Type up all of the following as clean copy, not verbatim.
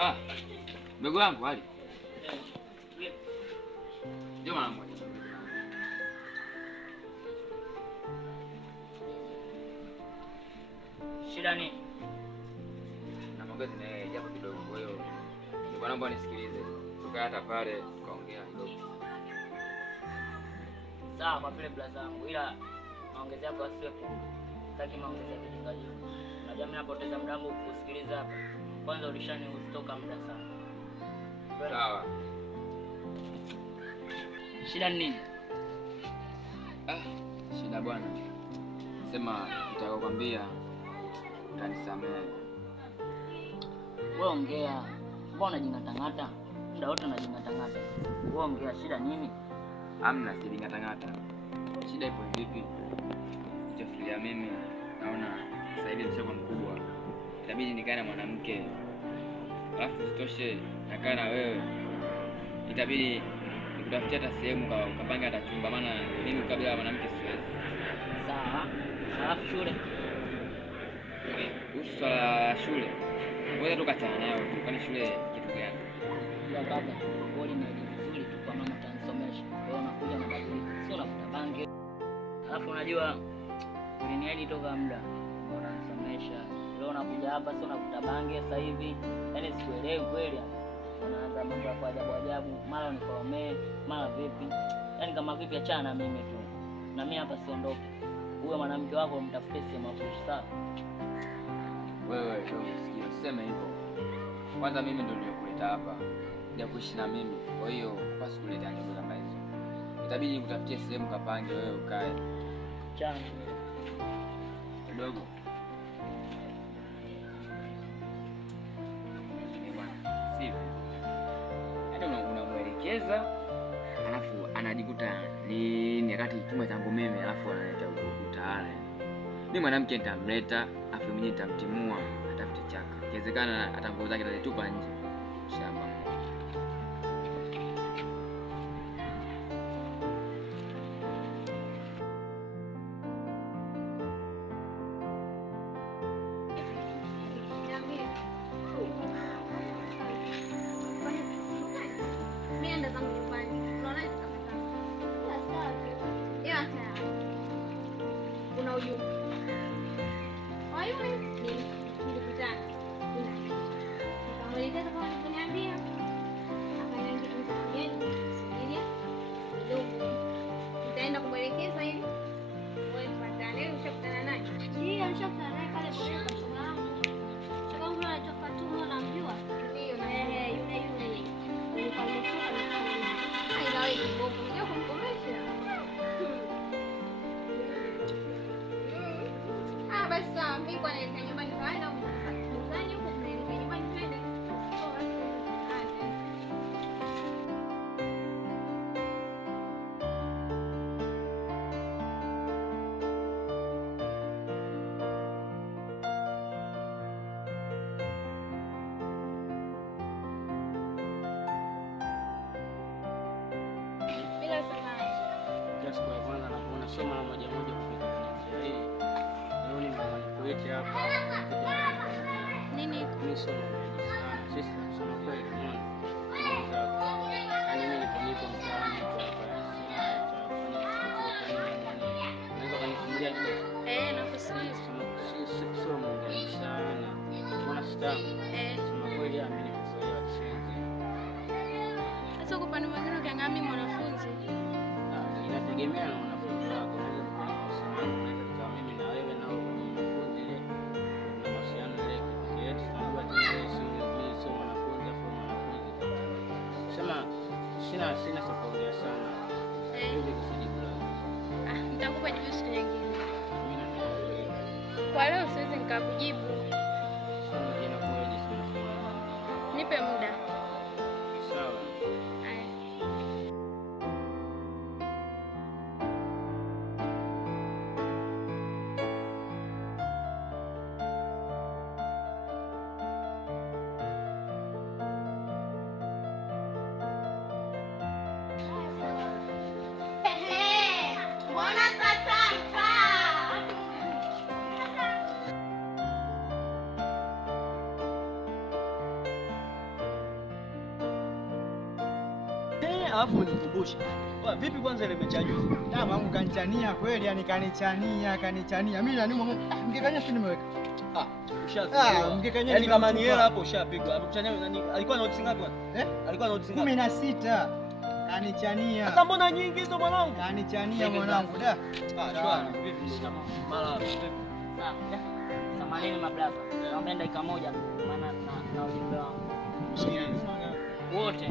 Ah, ndugu wangu hali. Ndio mwanangu. Shida nini? Na maongezi na yeye japo kidogo, kwa hiyo ndio naomba nisikilize. Tukae hata pale tukaongea kidogo. Sawa kwa vile blaza zangu, ila maongezi yako asiwe kubwa. Sitaki maongezi ya kijinga jinga. Unajua mimi napoteza muda wangu kusikiliza hapa. Kwanza ulishaniutoka muda sana. Sawa. Shida nini? Shida bwana. Sema nitakwambia utanisamehe. Wewe ongea. Mbona unajingatangata? Muda wote unajingatangata. Wewe ongea, shida nini? Amna sijingatangata. Shida ipo vipi? Nichofikiria mimi naona sasa hivi nishakuwa mkubwa. Itabidi nikae na mwanamke. Alafu sitoshe nakaa na wewe. Itabidi nikutafutia hata sehemu ukapanga hata chumba, maana mimi kabla mwanamke siwezi. Sawa. Alafu shule. Kuhusu swala shule. Wewe tukachana nayo, kwani shule kitu gani? Ya baba, boli ni vizuri tu kwa mama tanisomesha. Wewe unakuja na badilika. Sio unafuta bange. Alafu unajua uliniahidi toka muda unanisomesha. Leo unakuja hapa sio unafuta bange sasa hivi. Yaani sikuelewi kweli. Unaanza mambo ya ajabu ajabu, mara unikoromee, mara vipi? Yaani kama vipi, achana na mimi tu. Na mimi hapa siondoke. Huyo mwanamke wako mtafute sehemu ya kuishi, sawa? Wewe ndio usikie, useme hivyo. Kwanza mimi ndio nilikuleta hapa. Ndio kuishi na mimi. Kwa hiyo basi kuleta ndoto kama hizo. Itabidi nikutafutie sehemu kapange wewe ukae. Chana kidogo. Sivyo? Hata unamwelekeza alafu anajikuta ni nyakati chuma changu mimi, alafu analeta utaala. Mimi mwanamke nitamleta, afu mwenyewe nitamtimua, atafute chaka. Ikiwezekana hata nguo zake atazitupa nje. Shamba. Kuna ujumbe. Kwa hiyo nilikutana. Nikamwelekeza kama alivyoniambia. Akaniambia nitakuja kidogo. Nitaenda kumwelekeza ili wewe mpatane. Leo ushakutana naye? Ndio, nishakutana naye pale kwa shoga yangu. Shoga yangu anaitwa Fatuma, unamjua? Ndio, na yule. Nilikuwa nimetoka na ila wewe kibovu, unajua kumkomesha. Basi sawa, mimi kwa nini nyumbani kaenda mzani huko mnaelekea nyumbani twende. Bila samani. Just kwa kwanza nakuona soma na moja kupita kwenye njia hii. Leo nimekuita hapa. Nini? Mimi somo mengi sana. Sisi tunasoma kweli mwana. Yaani mimi nipo mtaani kwa unaweza kunifungia kidogo? Nakusikiliza. Somo mengi sana. Mbona sitamu? Soma kweli mimi nimezoea kishenzi. Sasa kwa upande mwingine ukiangalia mimi mwanafunzi. Inategemea na wanafunzi wako. Unaweza kusema kama mimi na wewe na wanafunzi ile na mahusiano ile kitu tunajua sio mwanafunzi afu mwanafunzi. Sema sina kuongea sana. Hivi kusijibu langu. Nitakupa jibu siku nyingine. Mimi na Kwa leo siwezi nikakujibu. sasa inakuwaje sana. Nipe muda. Sawa. Mbona sasa mkaa? alafu unikumbusha. Vipi kwanza ile mechi ya juzi? Mamangu kanichania kweli, yani kanichania. Mimi na nini mngekanya si nimeweka. Ushazidi. Mngekanya. Yaani kama ni hela hapo ushapigwa. Amekuchania nani? Alikuwa na odds ngapi bwana? Alikuwa na odds ngapi? 16. Kanichania. Sasa mbona nyingi hizo mwanangu? Kanichania mwanangu da. Shwari. Vipi? Mara vipi? Sawa. Samanini mablaza. Naomba dakika moja maana na ujumbe wangu. Msikilize. Wote.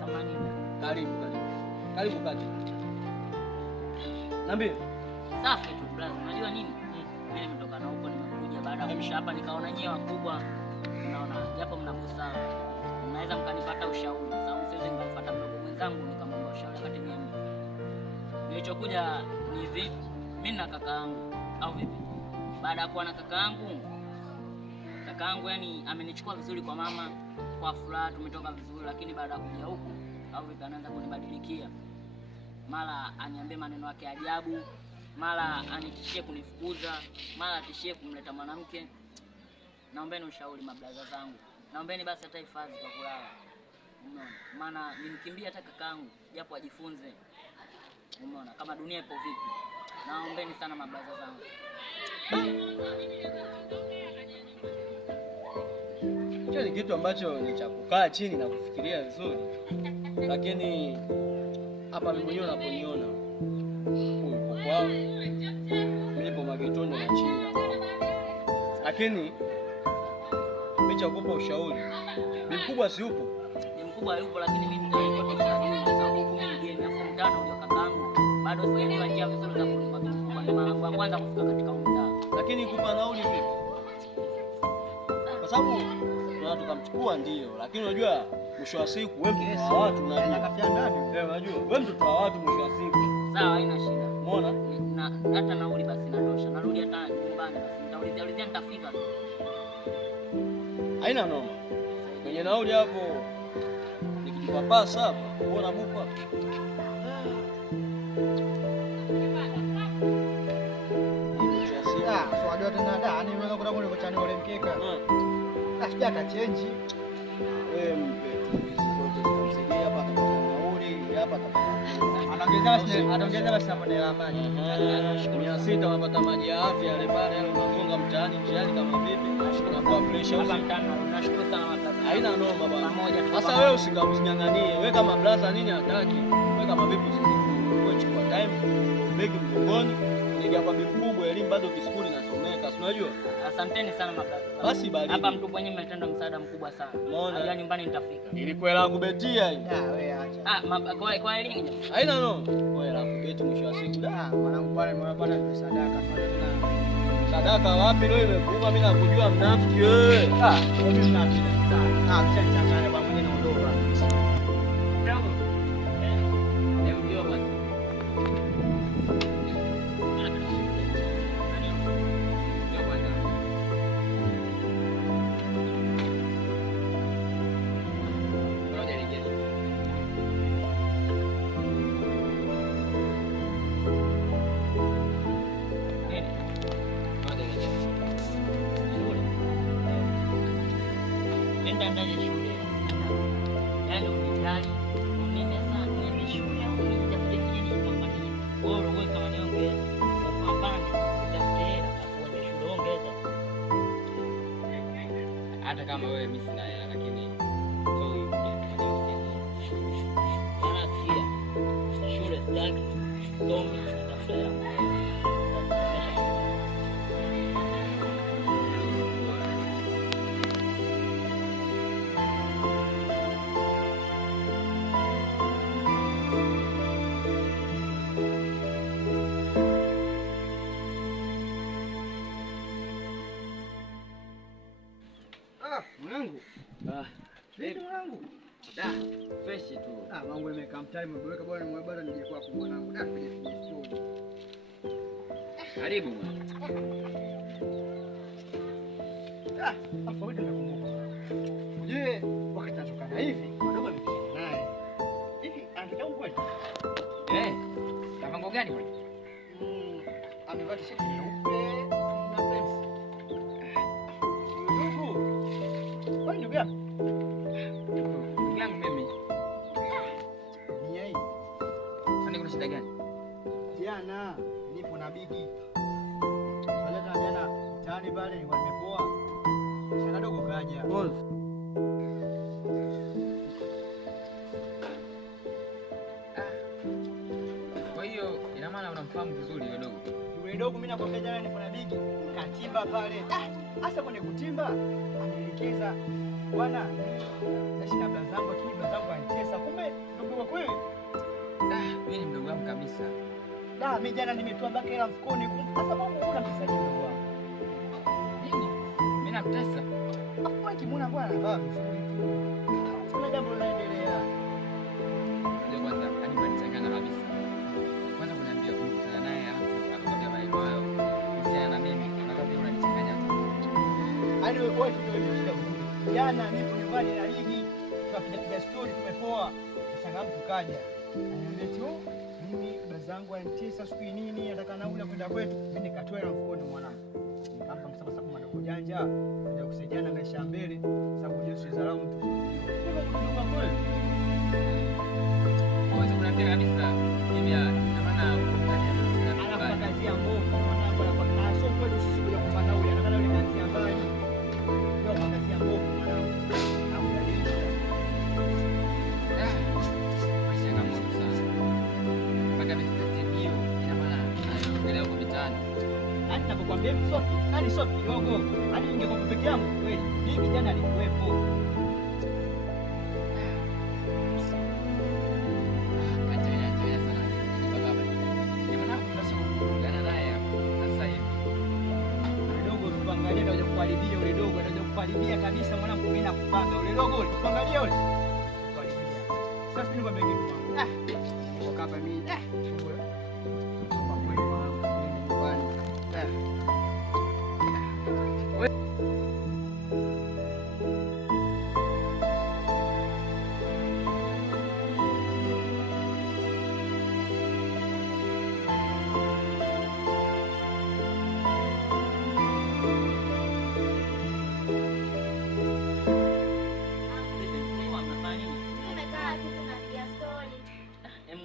Samanini. Karibu kati. Niambie. Safi tu brother. Unajua nini? Mimi nimetoka na huko nimekuja baada ya kusha hapa nikaona nyewe wakubwa. Unaona japo mna busara. Mnaweza mkanipata ushauri. Sababu siwezi nikamfuata mdogo mwenzangu nikamwomba ushauri wakati mimi. Nilichokuja ni hivi. Mimi na kaka yangu au vipi? Baada ya kuwa na kaka yangu yani amenichukua vizuri kwa mama, kwa furaha tumetoka vizuri, lakini baada ya kuja huku au vipi anaanza kunibadilikia. Mara aniambie maneno yake ajabu, mara anitishie kunifukuza, mara atishie kumleta mwanamke. Naombeni ushauri mablaza zangu. Naombeni basi hata hifadhi kwa kulala. Umeona? Maana nimkimbia hata kakaangu japo ajifunze. Umeona? Kama dunia ipo vipi. Naombeni sana mablaza zangu. Hicho ni kitu ambacho ni cha kukaa chini na kufikiria vizuri. Lakini hapa mimi mwenyewe unaponiona uko kwao, mimi nipo magetoni na chini. Lakini mecha kukupa ushauri. Ni mkubwa si upo? Ni mkubwa yupo lakini mimi nitakuwa tofauti kwa sababu huko mimi mgeni afu mtano ndio kakaangu. Bado sijajua njia vizuri za kulipa mkubwa ndio mara ya kwanza kufika katika mtaa. Lakini kupa nauli vipi? Kwa sababu tunataka tukamchukua ndio, lakini unajua mwisho wa siku wewe mtoto wa watu unajua. Kafia ndani. Unajua wewe mtoto wa watu mwisho wa siku. Sawa haina shida. Umeona? Na hata nauli basi natosha. Narudi hata nyumbani basi nitaulizia nitafika. Haina noma. Kwenye nauli hapo nikijipapasa hapa, unaona buku hapo. Swali tena da, ni mwenga kuna kwa chani wale mkeka. Sija atachange. Wewe mpe tu hizo zote zitamsaidia hapa atapata nauli, hapa atapata. Anaongeza basi hapo na maji. 600 unapata maji ya afya yale pale yale unagonga mtaani njiani kama vipi? Unakuwa fresh au Hapa mtano. Nashukuru sana mablaza. haina noma bwana. Pamoja. Sasa wewe usinganganie. Wewe kama blaza nini hataki? Wewe kama vipi wewe chukua time, begi mgongoni, nige hapa bibi mkubwa elimu bado kiskuli nasomeka. Si unajua? Asanteni sana mablaza. Basi baridi. Hapa mtu mwenyewe mmetenda msaada mkubwa sana. Umeona? Najua nyumbani nitafika. Ilikuwa la kubetia hii. Wewe acha. Kwa elimu. Haina noma. Wewe la kubeti mwisho wa siku. Mwanangu pale mwana bwana ni sadaka. Sadaka wapi leo imekuuma mimi nakujua mnafiki wewe. Mimi mnafiki. Acha changanya pamoja na ondoka. Bravo. Ndio bwana. Ndani shule. Yaani unijali, unimeza, niende shule au nitafute kile kipambanie. Wewe kama niongee, upambane, utafute hela hapo uende shule ongeza. Hata kama wewe mimi sina hela lakini so Sikia. Shule staki, somi, tafuta hela. Mwanangu. Vipi mwanangu? da fresh tu. Mambo yamekaa mtani mbeweka bwana ni bwana nije kwako mwanangu. Kwenye story. Karibu bwana. Hapo wewe unakumbuka. Je, wakati natoka na hivi, mdogo amepiga naye. Hivi anataka ukweli? Kavango gani bwana? Amevaa t-shirt nyeupe na pants. Ndugu. Kwani ndugu yako? Ndugu yangu mimi. jana nipo na bigi. Sasa jana mtaani pale nilikuwa nimepoa. Shanga dogo kaja. Kwa hiyo ina maana unamfahamu vizuri yule dogo? Yule dogo mimi nakwambia jana nipo na bigi. Katimba pale. Hasa kwenye kutimba anielekeza bwana naishi na bla zangu lakini bla zangu anitesa. Kumbe ndugu wa kweli. Mimi ni mdogo wangu kabisa. Mimi jana nimetoa baki hela mfukoni. Sasa Mungu una pesa nyingi ndugu wangu. Nini? Mimi nakutesa. Afu kimwona bwana anavaa vizuri tu. Kuna jambo linaendelea. Ndio kwanza anipanichanganya kabisa. Kwanza kuniambia kukutana naye alafu akakwambia maneno hayo. Kuhusiana na mimi, anakwambia unanichanganya. Yaani wewe ndio shida kubwa. Jana nipo nyumbani na ligi. Tukapiga story tumepoa. Shangaa mtu kaja. Ananiambia tu mimi baba zangu anitesa siku nini nataka nauli kwenda kwetu. Mimi nikatoa hela mfukoni mwanangu. Nikampa msaba sababu mwanangu janja. Ndio kusaidiana maisha ya mbele sababu Yesu izalao mtu. Ndio kutoka kweli. Kwanza kuniambia kabisa mimi ina maana anakukazia nguvu mwanangu anapaka sio kwetu sisi kuja kupanda ule anataka ule kazi ya mbali. Ndio kukazia nguvu mwanangu. Yaani nakwambia msoki, yaani sio kidogo. Yaani ingekuwa peke yangu kweli. Mimi kijana alikuwepo. Tuangalie ndio kukaribia ule dogo, ndio kukaribia kabisa mwanangu mimi nakupanga ule dogo ule. Tuangalie ule. Kukaribia. Sasa mimi nikwambia kitu mwanangu. Niko hapa mimi. Kwa kweli mwanangu mimi nyumbani.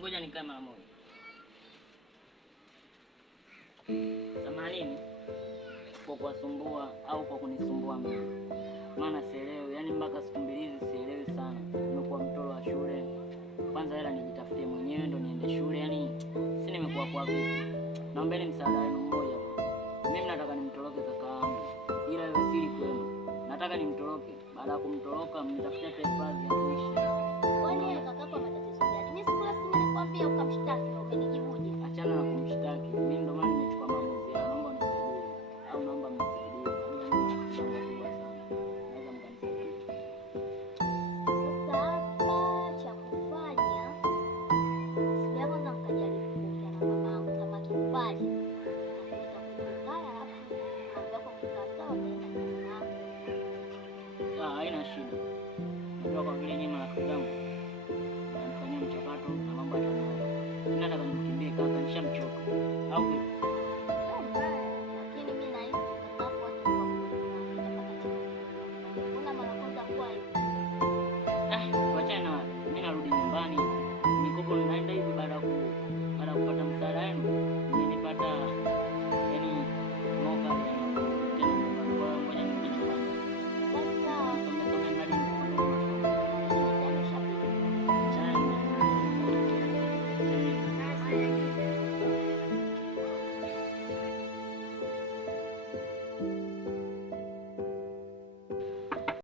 Ngoja nikae mara moja. Samanini kwa kuwasumbua au kwa kunisumbua mimi. Maana sielewi, yani mpaka siku mbili hizi sielewi sana. Nimekuwa mtoro wa shule. Kwanza hela nijitafutie mwenyewe ndo niende shule, yani si nimekuwa kwa vipi. Naombeni msaada wenu mmoja. Mimi nataka nimtoroke kaka yangu. Ila iwe siri kwenu. Nataka nimtoroke. Baada ya kumtoroka mnitafutia hifadhi ya kuishi. Kwani kakako matatizo gani? Mimi sikula simu nikwambia ukamshtaki na umenijibu.